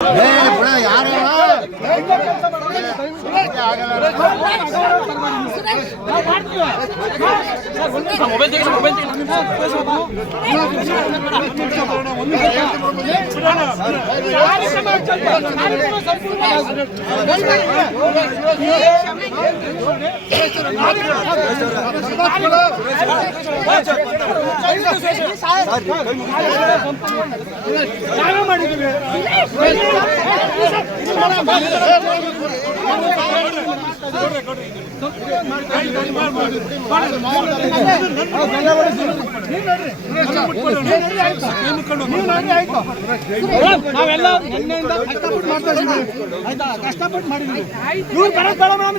네. Mobile దగ్గర mobile sir ನಾವೆಲ್ಲ ನಿನ್ನೆಯಿಂದ ಕಷ್ಟಪಟ್ಟು ಮಾಡ್ತಾ ಇದ್ದೀವಿ ಆಯ್ತಾ ಕಷ್ಟಪಟ್ಟು ಮಾಡಿದ್ದೀವಿ ಇವ್ರು ಬರೋದು ಬೇಡ ಮೇಡಮ್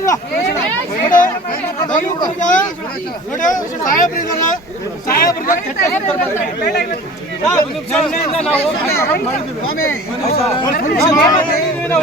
ಸಾಹೇಬ್ರಿದಲ್ಲ ಸಾಹೇಬ್ರಿಗೆ ಕೆಟ್ಟ ನಿನ್ನೆಯಿಂದ ನಾವು ಮಾಡಿದ್ದೀವಿ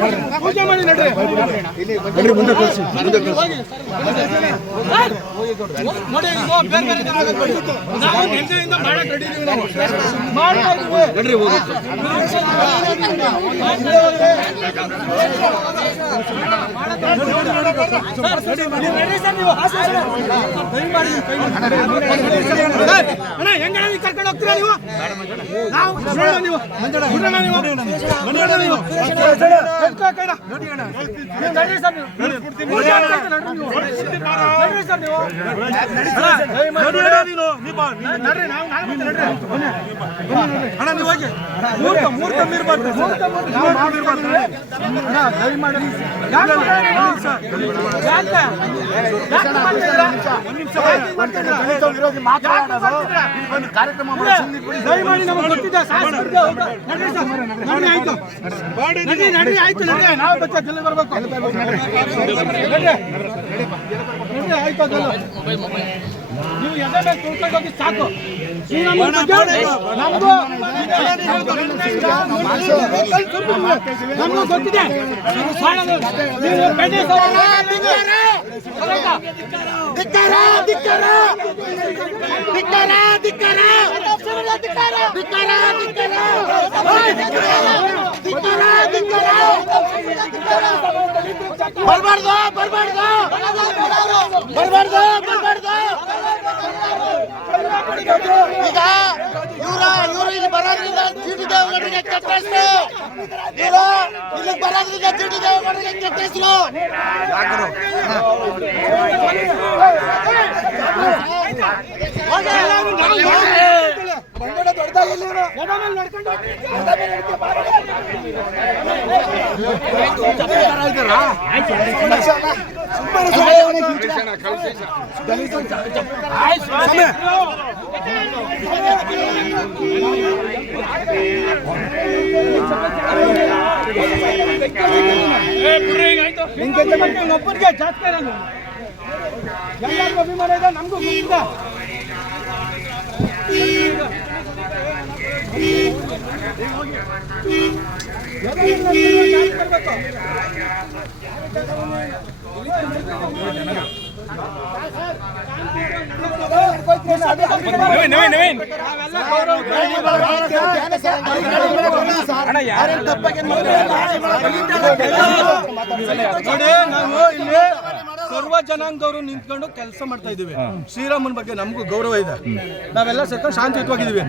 மேடம் ಪೂಜೆ ಮಾಡಿ ನಡ್ರಿ ಮುಂದೆ ಕಳಿಸಿ ಮುಂದೆ ಕಳಿಸಿ ನೋಡಿ ಕರ್ಕೊಂಡು ಹೋಗ್ತೀರಾ ನೀವು ನಾವು ನೀವು ನೀವು ಕಾರ್ಯಕ್ರಮ ದಯಮಾಡಿ ನಮಗೆ ಗೊತ್ತಿದ್ದ ಸಾಸ್ ನಡ್ರಿ ಸರ್ ನಡ್ರಿ ಆಯ್ತು ನಡ್ರಿ ನಡ್ರಿ ಆಯ್ತು ನಡ್ರಿ ಯಾವ ಬಚ್ಚ ಜಲ್ಲಿ ಬರ್ಬೇಕು? ಆಯ್ತು ನೀವು ಎಲ್ಲ ತುಳ್ಕೊಂಡು ಹೋಗಿ ಸಾಕು. ನಮಗೂ ಗೊತ್ತಿದೆ. ಧಿಕ್ಕಾರ ಧಿಕ್ಕಾರ ಧಿಕ್ಕಾರ. ಧಿಕ್ಕಾರ ಧಿಕ್ಕಾರ. ಧಿಕ್ಕಾರ. ಧಿಕ್ಕಾರ. ಬರ್ಬಾರ್ದು ಬರ್ಬಾರ್ದು. ಬರ್ಬಾರ್ದು ಬರ್ಬಾರ್ದು. ಈಗ ಇವ್ರ ಇವ್ರು ಇಲ್ಲಿ ಬರೋದ್ರಿಂದ ಚೀಟಿ ದೇವಗಡಿಗೆ ಕೆಟ್ಟ ಹೆಸರು. ಇವ್ರು ಇಲ್ಲಿ ಬರೋದ್ರಿಂದ ಚೀಟಿ ದೇವಗಡಿಗೆ ಕೆಟ್ಟ ಹೆಸರು. ಹೋಗಿ. ಒಬ್ಬರಿಗೆ ಜಾಸ್ತಿ ನಾನು. ಎಲ್ಲರಿಗೂ ಅಭಿಮಾನ ಇದೆ ನಮಗೂ ಗೊತ್ತಿದೆ ಎಲ್ಲರಿಗೂ ಜಾಸ್ತಿ ಬರ್ಬೇಕು. ನಾವೆಲ್ಲ ಗೌರವ ನೋಡಿ ನಾವು ಇಲ್ಲಿ ಸರ್ವ ಜನಾಂಗದವರು ನಿಂತ್ಕೊಂಡು ಕೆಲಸ ಮಾಡ್ತಾ ಇದೀವಿ ಶ್ರೀರಾಮನ್ ಬಗ್ಗೆ ನಮಗೂ ಗೌರವ ಇದೆ. ನಾವೆಲ್ಲ ಸೇರ್ಕೊಂಡು ಶಾಂತಿಯುತವಾಗಿದ್ದೀವಿ.